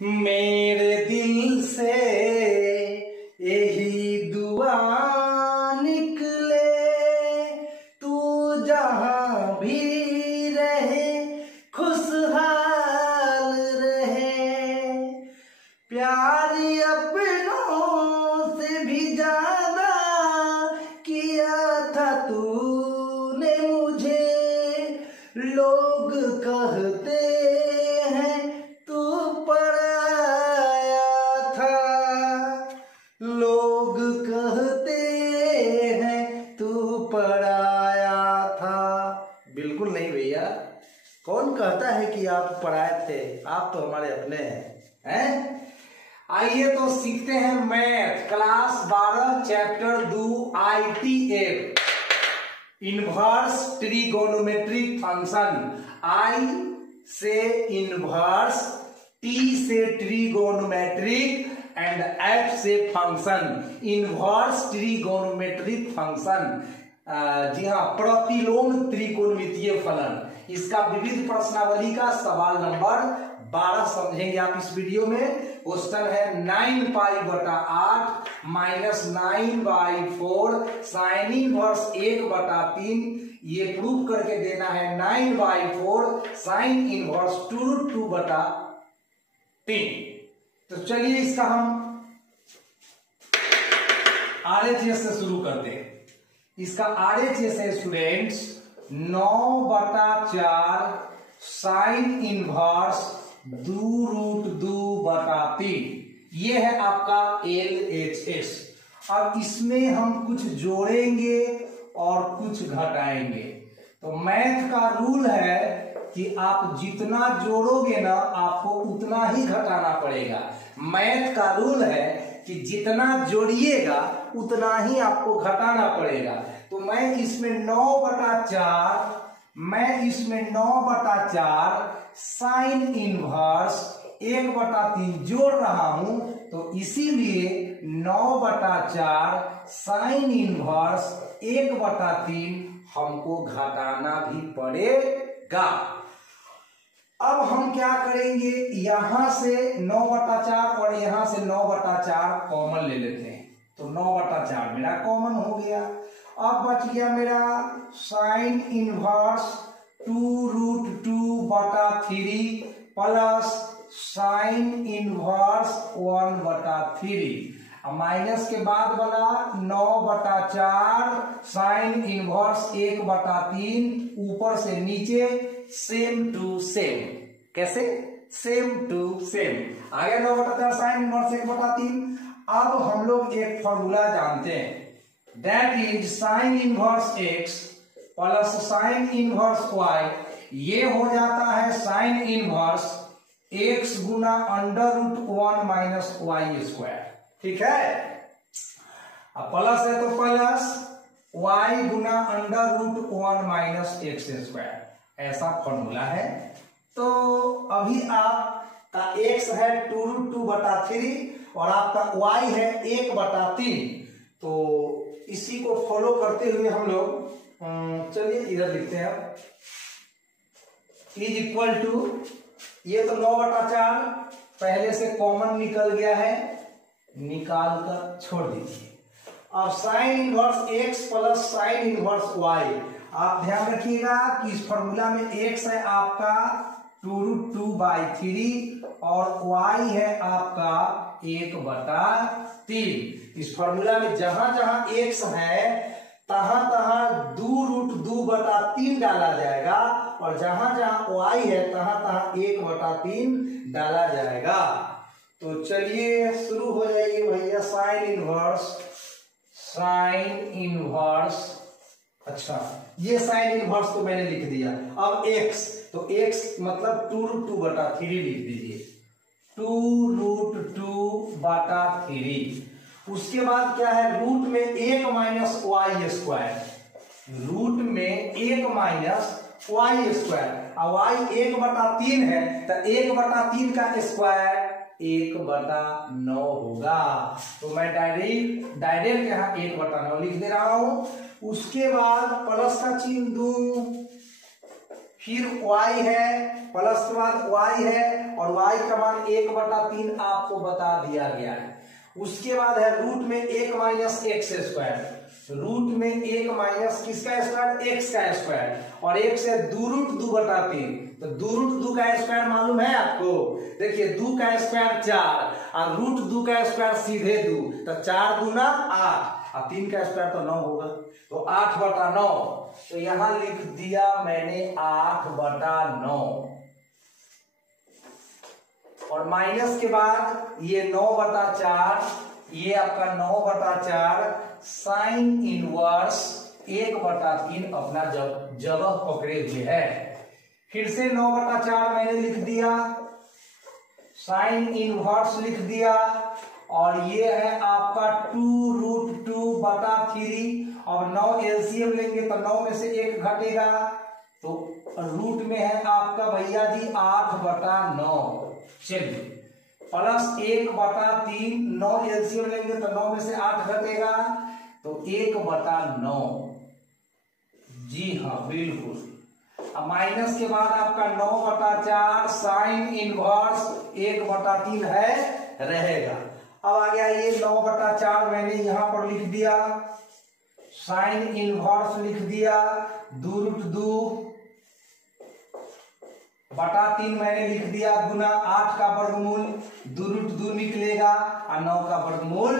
मेरे दिल से यही दुआ निकले, तू जहां भी रहे खुशहाल रहे। प्यारी अपनों से भी ज्यादा किया था तूने मुझे, लोग कहते हैं तू पराया था, लोग कहते हैं तू पराया था। बिल्कुल नहीं भैया, कौन कहता है कि आप पराए थे, आप तो हमारे अपने हैं। आइए तो सीखते हैं math class 12 chapter 2 ITF inverse trigonometric function. I से इनवर्स, टी से ट्रिगोनोमेट्रिक एंड एफ से फंक्शन। इनवर्स ट्रिगोनोमेट्रिक फंक्शन, जी हाँ, प्रतिलोम त्रिकोणमितीय फलन। इसका विविध प्रश्नावली का सवाल नंबर 12 समझेंगे आप इस वीडियो में। क्वेश्चन है 9π/8 माइनस 9/4 साइन इनवर्स 1/3। ये प्रूव करके देना है 9/4 साइन इनवर्स 2/3। तो चलिए इसका हम RHS से शुरू करते हैं। इसका RHS है स्टूडेंट्स 9/4 साइन इनवर्स 2√2/3। ये है आपका LHS। अब इसमें हम कुछ जोड़ेंगे और कुछ घटाएंगे। तो मैथ का रूल है कि आप जितना जोड़ोगे ना आपको उतना ही घटाना पड़ेगा। मैथ का रूल है कि जितना जोड़िएगा उतना ही आपको घटाना पड़ेगा। तो मैं इसमें 9/4 साइन इनवर्स 1/3 जोड़ रहा हूं, तो इसीलिए 9/4 साइन इनवर्स 1/3 हमको घटाना भी पड़ेगा। अब हम क्या करेंगे, यहां से 9/4 और यहां से 9/4 कॉमन ले लेते हैं। तो 9/4 मेरा कॉमन हो गया। अब बच गया मेरा sine inverse 2√2/3 plus sine inverse 1/3। Minus के बाद बना 9/4 साइन इनवर्स 1/3, ऊपर से नीचे सेम टू सेम। कैसे? Same to same. आगे 9/4 साइन इनवर्स 1/3। अब हम लोग एक फॉर्मूला जानते हैं, that is sine inverse x plus sine inverse y। ये हो जाता है साइन इनवर्स x गुना √1 माइनस y²। ठीक है, अब प्लस है तो प्लस y गुना √1 माइनस x²। ऐसा फॉर्मूला है। तो अभी आपका x है 2√2/3 और आपका y है 1/3। तो इसी को फॉलो करते हुए हम लोग चलिए इधर लिखते हैं। इज इक्वल टू, ये तो 9/4 पहले से कॉमन निकल गया है, निकाल कर छोड़ दीजिए। अब sine inverse x plus sine inverse y। आप ध्यान रखिएगा कि इस फॉर्मूला में x है आपका 2√2/3 और y है आपका 1/3। इस फॉर्मूला में जहां जहां x है तहां तहां 2√2/3 डाला जाएगा और जहां जहां y है तहां तहां 1/3 डाला जाएगा। तो चलिए शुरू हो जाइए भैया। साइन इनवर्स, अच्छा ये साइन इनवर्स तो मैंने लिख दिया। अब x, तो x मतलब 2√2/3 लिख दीजिए, 2√2/3। उसके बाद क्या है, रूट में 1 माइनस y², रूट में 1 माइनस y²। अब y 1/3 है तो 1/3 का स्क्वायर 1/9 होगा। तो मैं डायरेक्ट यहाँ 1/9 लिख दे रहा हूं। उसके बाद प्लस का चिन्ह दूं, फिर y है, प्लस के बाद y है और y का मान 1/3 आपको बता दिया गया है। उसके बाद है रूट में 1 माइनस एक्स स्क्वायर, रूट में 1 माइनस किसका स्क्वायर, एक्स का स्क्वायर, और 1 से 2 रूट 2/3, तो 2 रूट 2 का स्क्वायर मालूम है आपको। देखिए 2 का स्क्वायर 4 और रूट 2 का स्क्वायर सीधे 2, तो 4 दूना 8 और 3 का स्क्वायर तो 9 होगा, तो 8/9। तो यहां लिख दिया मैंने 8/9 और माइनस के बाद ये 9/4, ये आपका 9/4 साइन इनवर्स 1/3 अपना जगह पकड़े हुए है। फिर से 9/4 मैंने लिख दिया, साइन इनवर्स लिख दिया, और ये है आपका 2 रूट 2/3। और 9 एलसीएम लेंगे तो 9 में से 1 घटेगा, तो रूट में है आपका भैया जी 8/9। चलिए प्लस 1/3, 9 एलसीएम लेंगे तो 9 में से 8 घटेगा, तो 1/9। जी हाँ बिल्कुल। अब माइनस के बाद आपका 9/4 साइन इनवर्स 1/3 है रहेगा। अब आ गया ये 9/4 मैंने यहां पर लिख दिया, साइन इनवर्स लिख दिया, 2 रूट 2/3 मैंने लिख दिया, गुना 8 का वर्गमूल 2 रूट 2 निकलेगा और 9 का वर्गमूल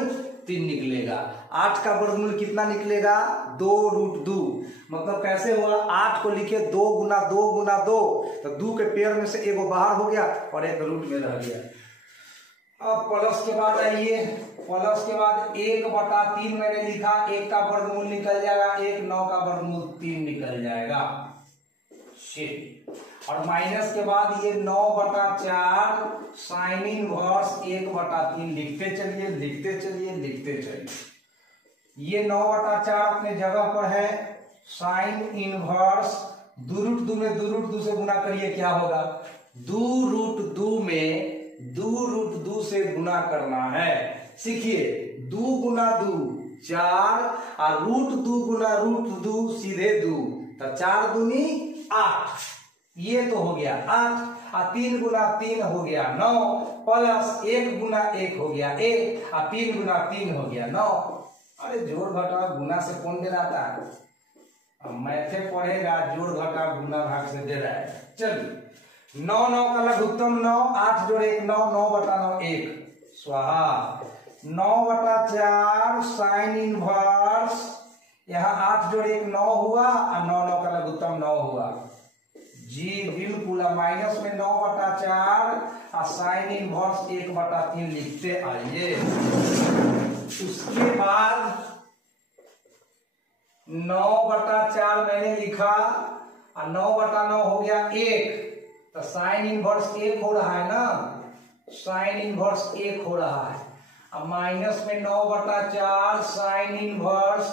3 निकलेगा। 8 का वर्गमूल कितना निकलेगा, 2 रूट 2। मतलब कैसे हुआ, 8 को लिखे 2 गुना 2 गुना 2, तो 2 के पेयर में से एगो बाहर हो गया और एक रूट में रह गया। अब प्लस के बाद आइए, प्लस के बाद 1/3 मैंने लिखा, 1 का वर्गमूल निकल जाएगा 1, 9 का वर्गमूल 3 निकल जाएगा। और माइनस के बाद ये 9/4 साइन इनवर्स 1/3 लिखते चलिए लिखते चलिए लिखते चलिए। ये 9/4 अपने जगह पर है, साइन इनवर्स 2 रूट 2 में 2 रूट 2 से गुना करिए, क्या होगा, 2 रूट 2 में 2 रूट 2 से गुना करना है। सीखिए 2 गुना 2 4 और रूट 2 गुना रूट 2 सीधे 2, तो 4 दूनी 8, ये तो हो गया 8 और 3 गुना 3 हो गया 9, प्लस 1 गुना 1 हो गया 1 और 3 गुना 3 हो गया 9। अरे जोड़ घटा गुना से कौन गिराता है, अब मैथे पढ़ेगा, जोड़ घटा गुना भाग से दे रहा है। चलिए 9 9 का लघुत्तम 9, 8 जोड़ 1 9, 9/9 1 स्वाहा। 9/4 साइन इनवर्स, यहाँ 8 जोड़ 1 9 हुआ और 9 9 का लघुत्तम 9 हुआ। जी बिल्कुल। माइनस में 9/4 और साइन इनवर्स 1/3 लिखते आइए। उसके बाद 9/4 मैंने लिखा और 9/9 हो गया 1, तो साइन इनवर्स 1 हो रहा है ना, साइन इनवर्स 1 हो रहा है। अब माइनस में 9/4 साइन इनवर्स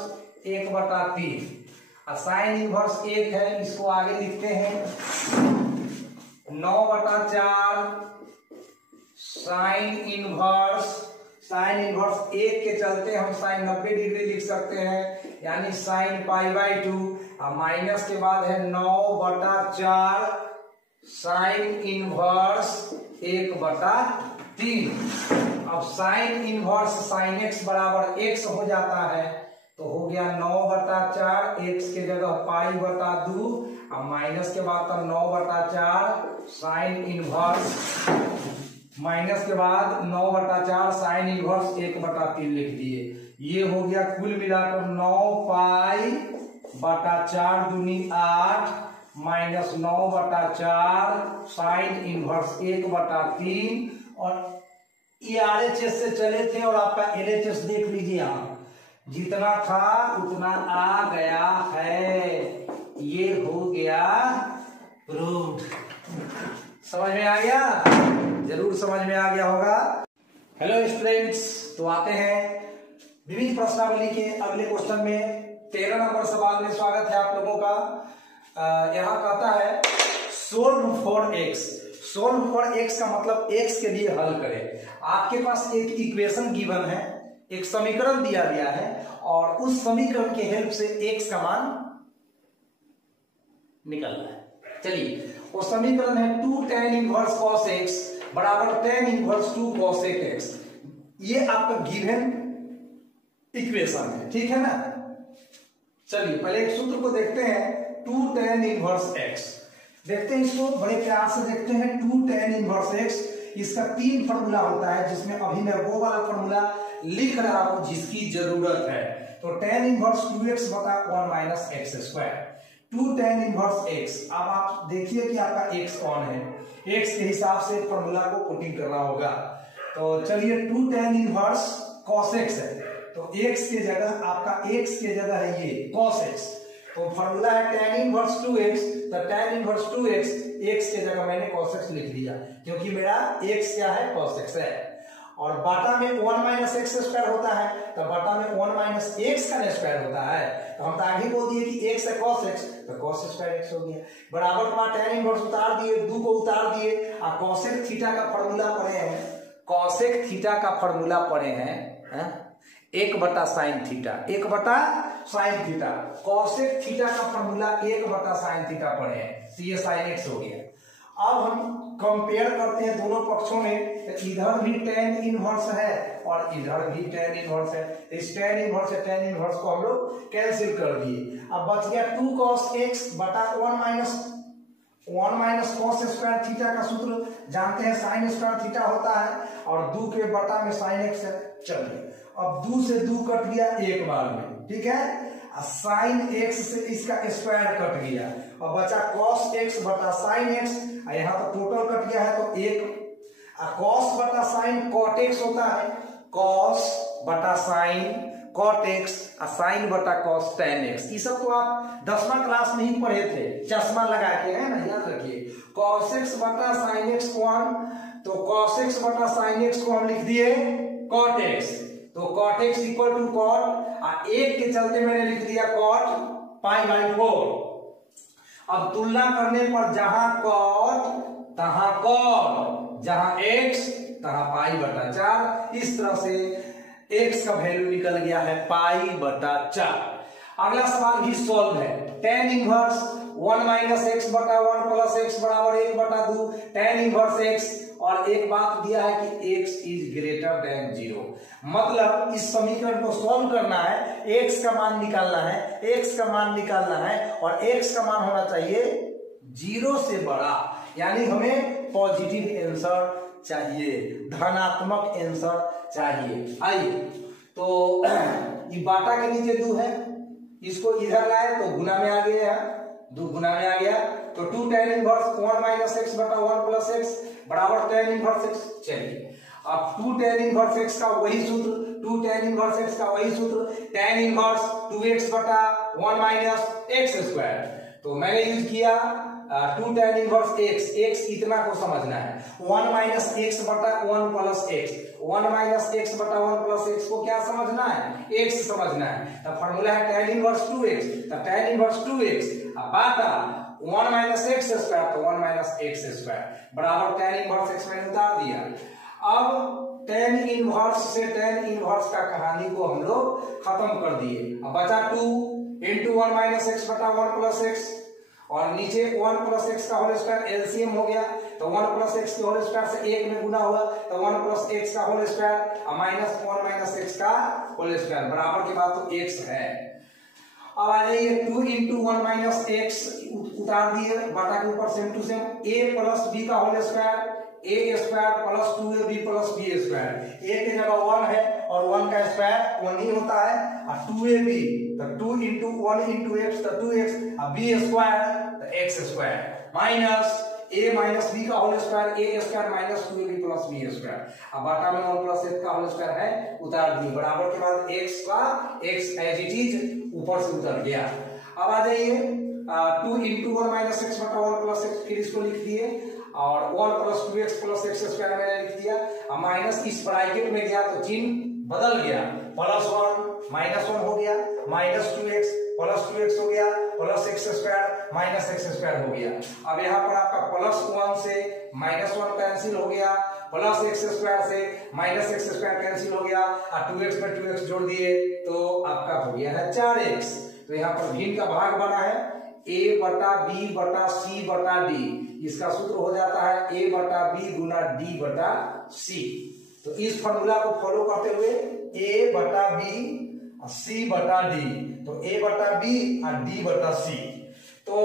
1/3 और साइन इनवर्स 1 है, इसको आगे लिखते हैं 9/4 साइन इनवर्स, साइन इनवर्स 1 के चलते हम साइन 90 डिग्री लिख सकते हैं, यानी साइन π/2। और माइनस के बाद है 9/4 साइन इनवर्स 1/3। अब साइन इनवर्स साइन x बराबर x हो जाता है, तो हो गया 9/4, x के जगह π/2 और माइनस के बाद तो 9/4 साइन इनवर्स, माइनस के बाद 9/4 साइन इनवर्स 1/3 लिख दिए। ये हो गया कुल मिलाकर 9π/4 दूनी 8 माइनस 9/4 साइन इनवर्स 1/3। और ये RHS से चले थे और आपका LHS देख लीजिए, यहाँ जितना था उतना आ गया है, ये हो गया प्रूव्ड। समझ में आ गया, जरूर समझ में आ गया होगा। हेलो स्टूडेंट्स, तो आते हैं विविध प्रश्नावली के अगले क्वेश्चन में। 13 नंबर सवाल में स्वागत है आप लोगों का। यहाँ कहता है solve for x. Solve for x का मतलब एक्स के लिए हल करें। आपके पास एक इक्वेशन गिवन है, एक समीकरण दिया गया है और उस समीकरण के हेल्प से एक्स का मान निकलना है। चलिए वो समीकरण है 2 tan इनवर्स cos x बराबर tan इनवर्स 2 cos x। ये आपका गिवन इक्वेशन है, ठीक है ना। चलिए पहले एक सूत्र को देखते हैं 2 tan इनवर्स x। देखते हैं इसको बड़े प्यार से देखते हैं। 2 tan इनवर्स x, इसका 3 फॉर्मूला होता है, जिसमें अभी मैं वो वाला फॉर्मूला लिख रहा हूं जिसकी जरूरत है। तो tan इनवर्स 2x बटा 1 minus x square, 2 tan inverse x। अब आप देखिए कि आपका x कौन है, x के हिसाब से फॉर्मूला को पुटिंग करना होगा। तो चलिए 2 tan इनवर्स cos x है, तो x के जगह आपका x के जगह है ये cos x। तो फॉर्मूला है tan इनवर्स 2x, तो tan इनवर्स 2x, x के जगह मैंने cos x लिख दिया क्योंकि मेरा x क्या है, cos x है। और बाटा में 1 माइनस एक्स स्क्वायर होता है, तो बाटा में 1 माइनस एक्स का स्क्वायर होता है। तो हम तो आगे बोल दिए कि x है cos x, तो cos स्क्वायर x हो गया। बराबर का tan इनवर्स उतार दिए, 2 को उतार दिए, और cosec थीटा का फॉर्मूला पढ़े हैं, cosec थीटा का फॉर्मूला पढ़े हैं 1 बटा साइन थीटा, 1 बटा साइन थीटा। cosec थीटा का फॉर्मूला 1 बटा साइन थीटा पढ़े हैं, तो ये sin x हो गया। अब हम कंपेयर करते हैं दोनों पक्षों में, तो इधर भी tan इनवर्स है और इधर भी tan इनवर्स है। इस tan इनवर्स से tan इनवर्स को हम लोग कैंसिल कर दिए। अब बच गया 2 cos x बटा 1 माइनस cos स्क्वायर थीटा का सूत्र जानते हैं, sin स्क्वायर थीटा होता है, और 2 के बटा में sin x है। चलिए अब 2 से 2 कट गया एक बार में, ठीक है। साइन x से इसका स्क्वायर कट गया और बचा cos x बटा साइन x। यहाँ तो टोटल कट गया है, तो 1 cos बटा साइन cot x होता है, cos बटा साइन cot x, साइन बटा cos tan x। ये सब तो आप 10वां क्लास में ही पढ़े थे, चश्मा लगा के, है ना, याद रखिए। cos x बटा साइन x को हम, तो cos x बटा साइन x को हम लिख दिए cot x, तो cot x equal to cot, 1 के चलते मैंने लिख दिया cot पाई बाई 4। अब तुलना करने पर जहां cot तहां cot, जहां x तहां पाई बटा 4। इस तरह से x का वैल्यू निकल गया है पाई बटा 4। अगला सवाल भी सॉल्व है। tan इनवर्स 1 माइनस एक्स बटा 1 प्लस एक्स बराबर 1 बटा 2, tan इनवर्स x, और एक बात दिया है कि x इज ग्रेटर देन 0। मतलब इस समीकरण को सॉल्व करना है, x का मान निकालना है, x का मान निकालना है, और x का मान होना चाहिए 0 से बड़ा, यानी हमें पॉजिटिव आंसर चाहिए, धनात्मक आंसर चाहिए। आइए तो ये बाटा के नीचे 2 है, इसको इधर लाए तो गुना में आ गया, 2 गुना में आ गया, तो 2 tan इनवर्स 1 माइनस एक्स बटा 1 प्लस एक्स बराबर tan इनवर्स एक्स। चलिए अब 2 tan इनवर्स एक्स का वही सूत्र, 2 tan इनवर्स एक्स का वही सूत्र, tan इनवर्स 2x बटा 1 माइनस एक्स स्क्वायर। तो मैंने यूज किया 2 tan इनवर्स x इतना को समझना है, 1 माइनस एक्स बटा 1 प्लस एक्स, 1 माइनस एक्स बटा 1 प्लस एक्स को क्या समझना है, x समझना है। तो फॉर्मूला है tan इनवर्स 2x, तो tan इनवर्स 2x बाटा 1 माइनस एक्स स्क्वायर, तो 1 माइनस एक्स स्क्वायर बराबर tan इनवर्स x मैंने उतार दिया। अब tan इनवर्स से tan इनवर्स का कहानी को हम लोग खत्म कर दिए। अब बचा 2 इंटू 1 माइनस एक्स बटा 1 प्लस एक्स, और नीचे 1 प्लस एक्स का होल स्क्वायर एलसीएम हो गया, तो 1 प्लस एक्स के होल स्क्वायर से 1 में गुना हुआ, तो 1 प्लस एक्स का whole square minus 1 minus x का होल स्क्वायर बराबर के बाद तो x है। अब आ जाइए 2 इंटू 1 माइनस एक्स उतार दिए, बटा के ऊपर same to same a plus b का whole square, a square plus 2ab plus b square. a की जगह 1 है और 1 का स्क्वायर 1 ही होता है, और 2ab तो 2 इंटू 1 इंटू x तो 2x, और b स्क्वायर तो x square minus a minus b का whole square, a square minus 2ab plus b square. अब बाटा में 1 प्लस x का होल स्क्वायर है, उतार दिए, बराबर के बाद x का x एज इट इज ऊपर से उतर गया। अब आ जाइए 2 इंटू 1 माइनस एक्स बटा 1 प्लस एक्स, फिर इसको लिख दिए, और 1 plus 2x plus x square मैंने लिख दिया। अब माइनस इस ब्रैकेट में गया तो चिन्ह बदल गया, प्लस 1 माइनस 1 हो गया, माइनस 2x प्लस 2x हो गया, plus x square minus x square हो गया। अब यहाँ पर आपका प्लस 1 से माइनस 1 कैंसिल हो गया, प्लस एक्स स्क्वायर से माइनस एक्स स्क्वायर कैंसिल हो गया, और 2x में 2x जोड़ दिए तो आपका हो गया है 4x। तो यहाँ पर भिन्न का भाग बना है, ए बटा बी बटा सी बटा डी। इसका सूत्र हो जाता है ए बटा बी गुना डी बटा सी। तो इस फॉर्मूला को फॉलो करते हुए ए बटा बी सी बटा डी, तो ए बटा बी और डी बटा सी। तो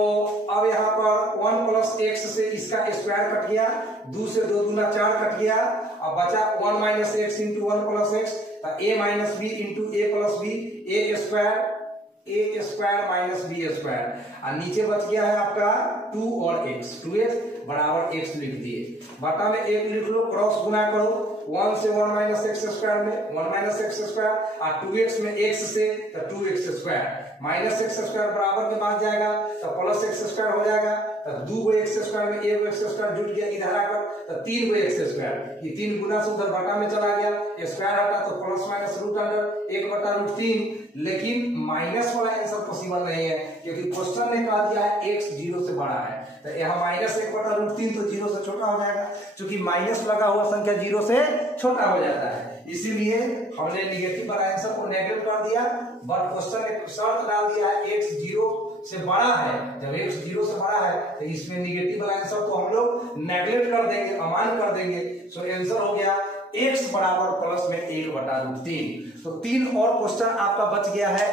अब यहाँ पर 1 प्लस एक्स से इसका स्क्वायर कट गया, 2 से 2 दूना 4 कट गया। अब बचा 1 minus x into 1 plus x, तो ए माइनस बी इंटू ए प्लस बी, ए स्क्वायर माइनस बी स्क्वायर। और नीचे बच गया है आपका 2 और x, 2x बराबर x लिख दिए। बटा में 1 लिख लो, क्रॉस गुना करो, 1 से 1 माइनस एक्स स्क्वायर में 1 माइनस एक्स स्क्वायर, और 2x में x से तो 2x square, minus x square बराबर के बाद जाएगा तो प्लस एक्स स्क्वायर हो जाएगा। तो 2 एक्स स्क्वायर में 1 एक्स स्क्वायर जुट गया, इधर आकर तो 3 एक्स स्क्वायर, ये 3 गुना से उधर बटा में चला गया, स्क्वायर हटा तो प्लस माइनस रूट अंडर 1 बटा रूट 3। लेकिन माइनस वाला आंसर पॉसिबल नहीं है, क्योंकि क्वेश्चन ने कहा दिया है x 0 से बड़ा है, तो यहाँ माइनस 1 बटा रूट 3 तो 0 से छोटा हो जाएगा, क्योंकि माइनस लगा हुआ संख्या 0 से छोटा हो जाता है। इसीलिए हमने निगेटिव वाला आंसर को नेगलेक्ट कर दिया। बट क्वेश्चन ने शर्त डाल दिया है x 0 से बड़ा है, जब x 0 से बड़ा है तो इसमें निगेटिव वाला आंसर को हम लोग नेगलेक्ट कर देंगे, अमान कर देंगे। सो आंसर हो गया x बराबर प्लस में 1 बटा रूट 3। तो 3 और क्वेश्चन आपका बच गया है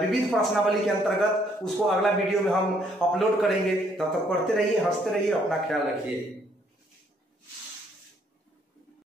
विविध प्रश्नावली के अंतर्गत, उसको अगला वीडियो में हम अपलोड करेंगे। तब तक पढ़ते रहिए, हंसते रहिए, अपना ख्याल रखिए।